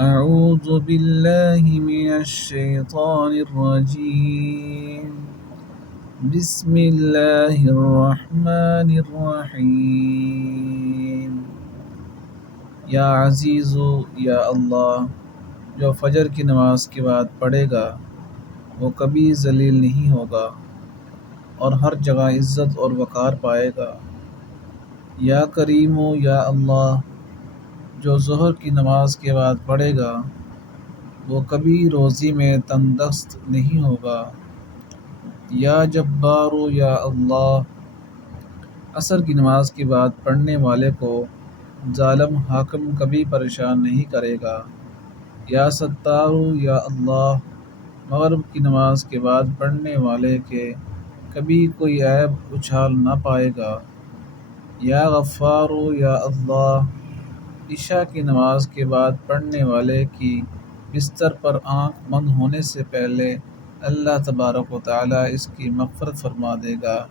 أعوذ بالله من الشيطان الرجيم. بسم الله الرحمن الرحيم. یا عزیزو یا اللہ، جو فجر کی نماز کے بعد پڑھے گا وہ کبھی ذلیل نہیں ہوگا اور ہر جگہ عزت اور وقار پائے گا۔ یا کریمو یا اللہ، جو ظہر کی نماز کے بعد پڑھے گا وہ کبھی روزی میں تنگدست نہیں ہوگا۔ یا جبارو یا اللہ، عصر کی نماز کے بعد پڑھنے والے کو ظالم حاکم کبھی پریشان نہیں کرے گا۔ یا ستارو یا اللہ، مغرب کی نماز کے بعد پڑھنے والے کے کبھی کوئی عیب اچھال نہ پائے گا۔ یا غفارو یا اللہ، عشاء کی نماز کے بعد پڑھنے والے کی بستر پر آنکھ بند ہونے سے پہلے اللہ تبارک و تعالی اس کی مغفرت فرما دے گا۔